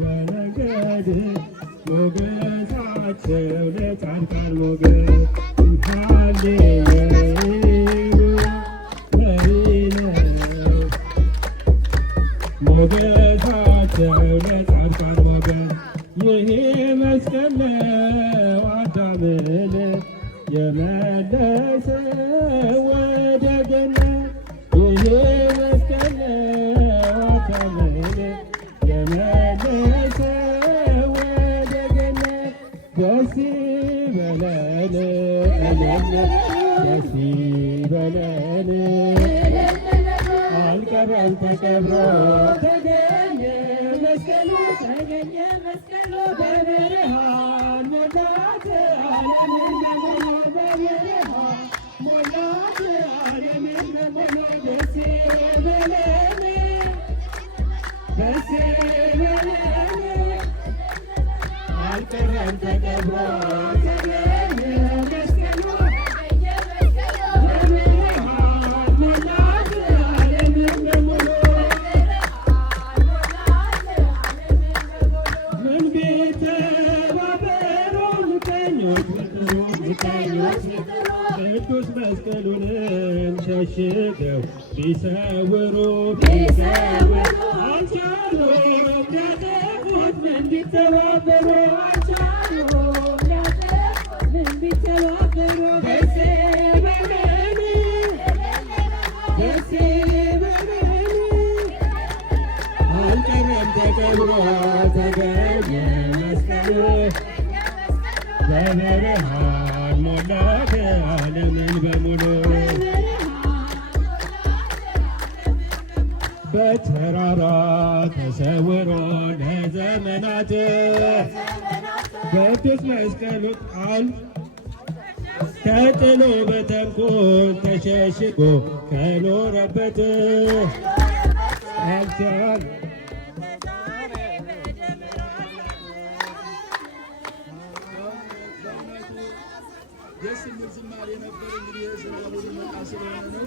በነገድ ሞገሳቸው ለጻድቃን ሞገስ ሞገሳቸው ለጻድቃን ሞገስ ይሄ መስቀል ነው አዳምን የመለሰ ወደ ገነት ይሄ መስቀል ነው አዳምን የመለሰ ወደ ገነት ደስ ይበለን ደስ ይበለን አልቀረም ተቀብሮ ተገኘ መስቀሉ በብርሃን ሞላት ዓለምን በሞላ በብርሃን ሞላት ዓለምን በሞላ ደስ ይበለን አልቀረም ተቀብሮ ተገኘ መስቀሉ ቅዱስ መስቀሉንም ሸሽገው ቢሰውሩ አልቻሉም ሊያጠፉት ምን ቢተባበሩ አልቻሉም ሊያጠፉት ምን ቢተባበሩ ደስ ይበለን አልቀረም ተቀብሮ ተገኘ መስቀሉ በብርሃን ሞላት ዓለምን በሙሉ በተራራ ተሰውሮ ለዘመናት ቅዱስ መስቀሉ ቃል ተጥሎ በተንኮል ተሸሽጎ ከኖረበት አልቻል ደስ የሚል ዝማሬ ነበር። እንግዲህ የዘላለም መቃ ስለሆነ ነው።